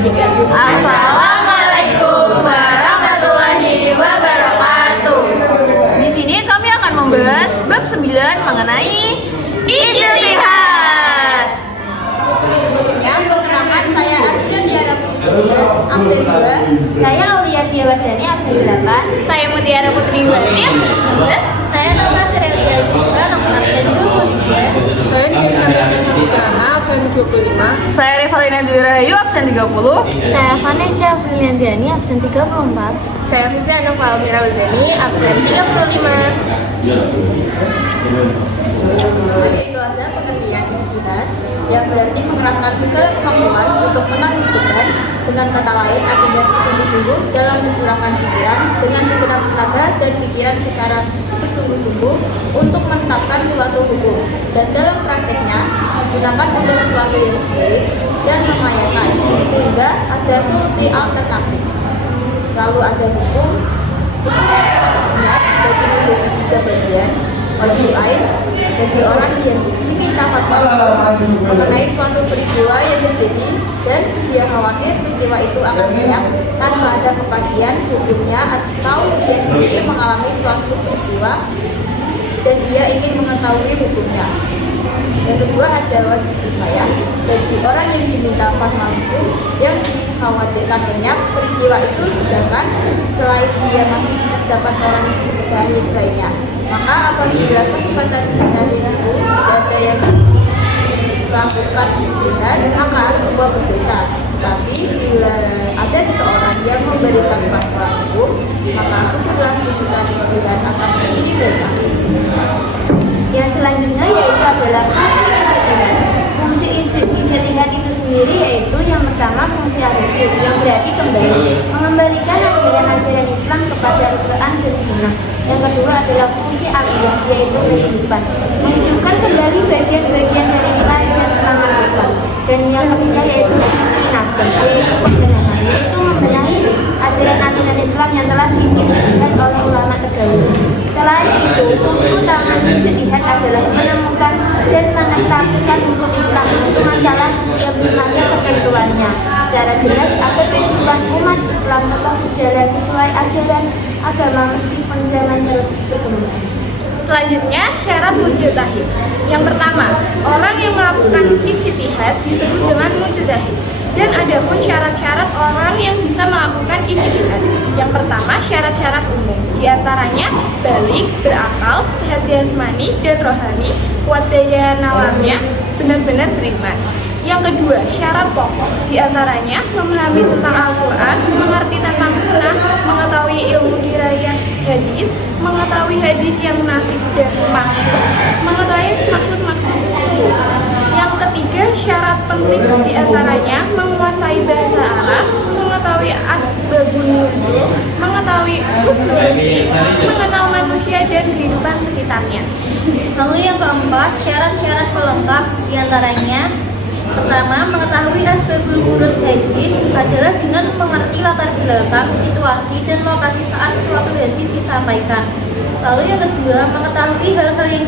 Assalamualaikum warahmatullahi wabarakatuh. Di sini kami akan membahas bab 9 mengenai ijtihad. Perkenalkan, saya Arifin Diara Putri absen 2. Saya Aulia Diawardani absen 8. Saya Mutiara Putri Wati absen 19. Saya Nora Serelia Yuska nomor absen 23. Saya Nika Syamsiana Sikrana absen 25. Saya Revalina Dwi Rahayu absen 30. Saya Vanessa Friliandiani absen 34. Saya Viviana Valmira Wildani absen 35. Itu ada pengertian ijtihad yang berarti mengerahkan segala kemampuan untuk menanggung beban. Dengan kata lain, artinya bersungguh-sungguh dalam mencurahkan pikiran dengan segenap tenaga dan pikiran secara bersungguh-sungguh untuk menetapkan suatu hukum, dan dalam prakteknya menggunakan untuk sesuatu yang baik dan memayangkan sehingga ada solusi alternatif. Lalu ada hukum benar bagi menjadi 3 bagian. Wajib ain bagi orang yang diminta fatwa mengenai suatu peristiwa yang terjadi dan dia khawatir peristiwa itu akan banyak tanpa ada kepastian hukumnya, atau dia sendiri mengalami suatu peristiwa dan dia ingin mengetahui hukumnya. Yang kedua ada wajib kifayah bagi orang yang diminta fatwa hukum yang dikhawatirkan banyak peristiwa itu, sedangkan selain dia masih terdapat orang mustahil lainnya. Maka apabila kesempatan mustahil itu tidak ada yang melakukan ijtihad, maka sebuah berdosa. Tapi bila ada seseorang yang memberikan fatwa hukum, maka hukumlah tunjukkan pilihan atas diri mereka. Yang selanjutnya yaitu adalah fungsi ijtihad. Fungsi ijtihad itu sendiri yaitu yang pertama fungsi ar-rujuk, yang berarti mengembalikan ajaran-ajaran Islam kepada Al-Quran dan Sunnah. Yang kedua adalah fungsi akhlak, yaitu menghidupkan kembali bagian-bagian dari nilai dan semangat Islam. Dan yang ketiga yaitu fungsi nafkah, yaitu pembenahan, yaitu membenahi ajaran-ajaran Islam yang telah diijtihad oleh ulama terdahulu. Selain itu, fungsi utama ijtihad adalah menemukan dan menetapkan hukum Islam, yaitu masalah yang belum ada ketentuannya secara jelas agar kehidupan umat Islam tetap berjalan sesuai ajaran agama meskipun zaman terus berkembang. Selanjutnya, syarat mujtahid. Yang pertama, orang yang melakukan ijtihad disebut dengan mujtahid. Dan ada pun syarat-syarat orang yang bisa melakukan ijtihad. Yang pertama, syarat-syarat umum. Di antaranya balik, berakal, sehat jasmani dan rohani, kuat daya nalarnya, benar-benar beriman. Yang kedua, syarat pokok. Di antaranya memahami tentang Al-Quran, mengerti tentang sunnah, mengetahui ilmu dirayah hadis, mengetahui hadis yang nasib dan masyhur, mengetahui maksud-maksud hukum. Yang ketiga, syarat penting di antaranya menguasai bahasa Arab, mengetahui asbabun nuzul, mengetahui usul fiqh, mengenal manusia dan kehidupan sekitarnya. Lalu yang keempat, syarat-syarat pelengkap di antaranya pertama, mengetahui asbabul wurud hadis adalah dengan mengerti latar belakang, situasi, dan lokasi saat suatu hadis disampaikan. Lalu yang kedua, mengetahui hal-hal yang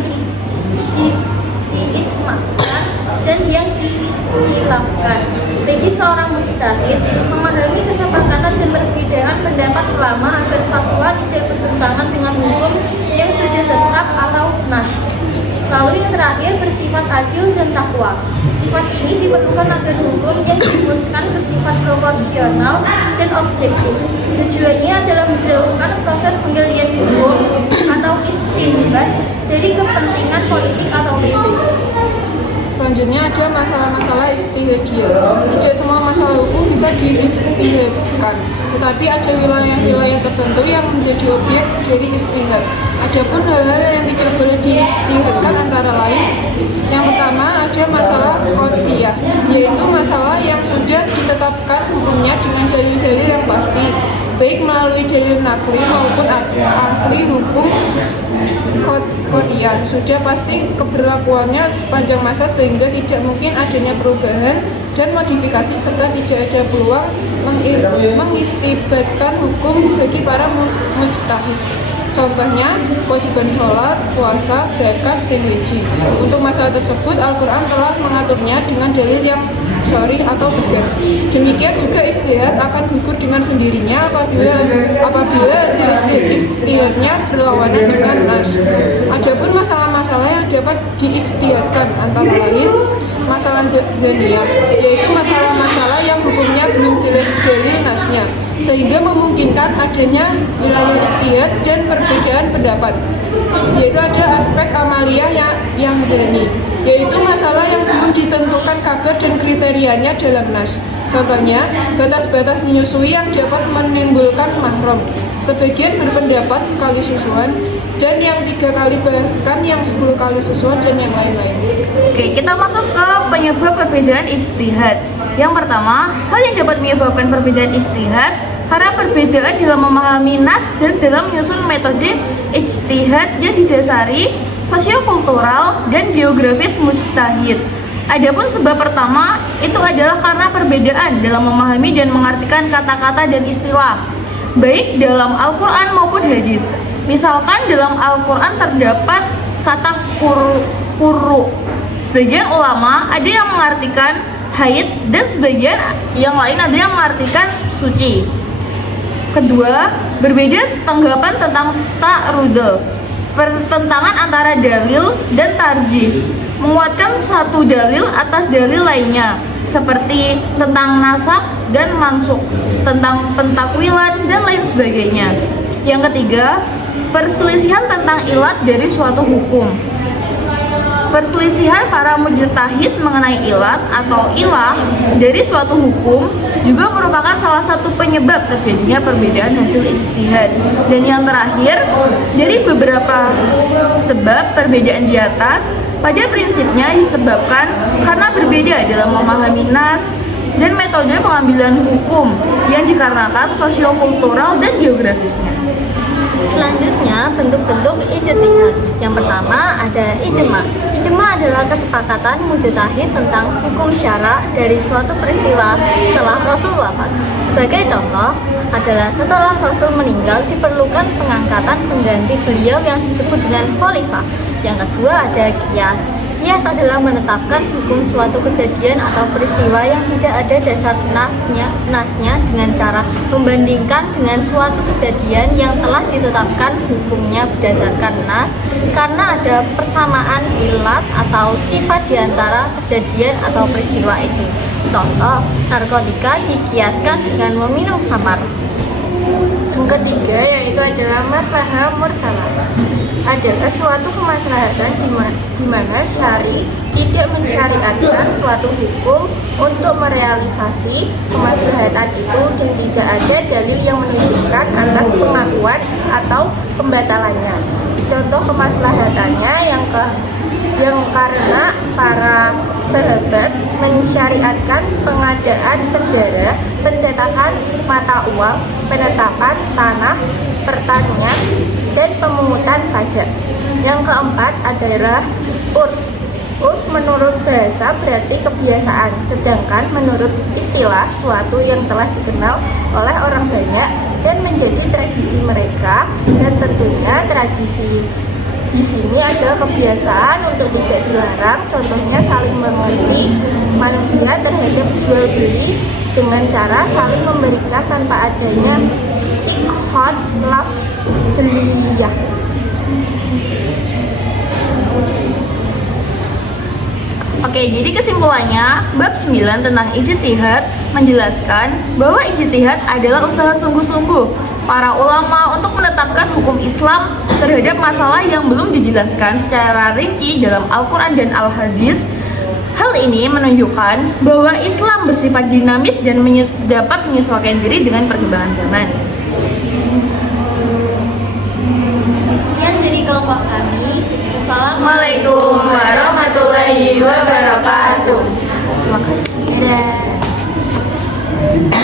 diijma'kan dan yang dikhilafkan. Bagi seorang mujtahid, memahami kesepakatan dan perbedaan pendapat ulama agar fatwa tidak bertentangan dengan hukum yang sudah tetap atau nas. Lalu yang terakhir, bersifat adil dan takwa. Sifat ini diperlukan agar hukum yang dirumuskan bersifat proporsional dan objektif. Tujuannya adalah menjauhkan proses penggalian hukum atau istinbat dari kepentingan politik atau politik. Selanjutnya ada masalah-masalah ijtihadiyah. Tidak semua masalah hukum bisa diijtihadkan, tetapi ada wilayah-wilayah tertentu yang menjadi objek dari ijtihad. Adapun hal-hal yang tidak boleh diijtihadkan antara lain, yang pertama ada masalah qot'iyah, yaitu masalah yang sudah ditetapkan hukumnya dengan dalil-dalil yang pasti, baik melalui dalil nakli maupun akli. Hukum qot'iyah sudah pasti keberlakuannya sepanjang masa sehingga tidak mungkin adanya perubahan dan modifikasi serta tidak ada peluang mengistibatkan hukum bagi para mujtahid. Contohnya, kewajiban sholat, puasa, zakat, dan haji. Untuk masalah tersebut, Al-Quran telah mengaturnya dengan dalil yang sorih atau tegas. Demikian juga ijtihad akan gugur dengan sendirinya apabila hasil ijtihadnya berlawanan dengan nas. Adapun masalah-masalah yang dapat diijtihadkan antara lain masalah dhaniyah, yaitu masalah-masalah yang hukumnya belum jelas dalil nasnya, sehingga memungkinkan adanya wilayah ijtihad dan perbedaan pendapat. Yaitu ada aspek amaliyah yang dhani, yaitu masalah yang belum ditentukan kabar dan kriterianya dalam nas. Contohnya, batas-batas menyusui yang dapat menimbulkan mahram. Sebagian berpendapat sekali susuan, dan yang 3 kali, bahkan yang 10 kali susuan, dan yang lain-lain. Oke, kita masuk ke penyebab perbedaan ijtihad. Yang pertama, hal yang dapat menyebabkan perbedaan ijtihad karena perbedaan dalam memahami nas dan dalam menyusun metode ijtihad yang didasari sosiokultural dan geografis mujtahid. Adapun sebab pertama itu adalah karena perbedaan dalam memahami dan mengartikan kata-kata dan istilah, baik dalam Al-Quran maupun hadis. Misalkan dalam Al-Quran terdapat kata qur'u. Sebagian ulama ada yang mengartikan haid dan sebagian yang lain ada yang mengartikan suci. Kedua, berbeda tanggapan tentang ta'rudul, pertentangan antara dalil dan tarjih, menguatkan satu dalil atas dalil lainnya, seperti tentang nasakh dan mansukh, tentang pentakwilan dan lain sebagainya. Yang ketiga, perselisihan tentang ilat dari suatu hukum. Perselisihan para mujtahid mengenai ilat atau ilah dari suatu hukum juga merupakan salah satu penyebab terjadinya perbedaan hasil ijtihad. Dan yang terakhir, dari beberapa sebab perbedaan di atas pada prinsipnya disebabkan karena berbeda dalam memahami nas dan metode pengambilan hukum yang dikarenakan sosiokultural dan geografisnya. Selanjutnya, bentuk-bentuk ijtihad. Yang pertama ada ijma. Ijma adalah kesepakatan mujtahid tentang hukum syara dari suatu peristiwa setelah Rasul wafat. Sebagai contoh adalah setelah Rasul meninggal diperlukan pengangkatan pengganti beliau yang disebut dengan khalifah. Yang kedua ada qiyas. Qiyas adalah menetapkan hukum suatu kejadian atau peristiwa yang tidak ada dasar nasnya dengan cara membandingkan dengan suatu kejadian yang telah ditetapkan hukumnya berdasarkan nas karena ada persamaan ilat atau sifat di antara kejadian atau peristiwa itu. Contoh, narkotika dikiaskan dengan meminum khamar. Yang ketiga yaitu adalah maslahah mursalah. Adalah suatu kemaslahatan di mana syari tidak mensyariatkan suatu hukum untuk merealisasi kemaslahatan itu dan tidak ada dalil yang menunjukkan atas pengakuan atau pembatalannya. Contoh kemaslahatannya yang karena para sahabat mensyariatkan pengadaan penjara, pencetakan mata uang, penetapan tanah, pertanian, dan pemungutan pajak. Yang keempat adalah urf. Urf menurut bahasa berarti kebiasaan, sedangkan menurut istilah suatu yang telah dikenal oleh orang banyak dan menjadi tradisi mereka. Dan tentunya tradisi di sini adalah kebiasaan untuk tidak dilarang. Contohnya saling mengerti manusia terhadap jual beli dengan cara saling memberikan tanpa adanya sikhot lafdliyah. Oke, jadi kesimpulannya, bab 9 tentang ijtihad menjelaskan bahwa ijtihad adalah usaha sungguh-sungguh para ulama untuk menetapkan hukum Islam terhadap masalah yang belum dijelaskan secara rinci dalam Al-Quran dan Al-Hadis. Hal ini menunjukkan bahwa Islam bersifat dinamis dan dapat menyesuaikan diri dengan perkembangan zaman. Sekian dari kelompok kami. Assalamualaikum warahmatullahi wabarakatuh. Terima kasih.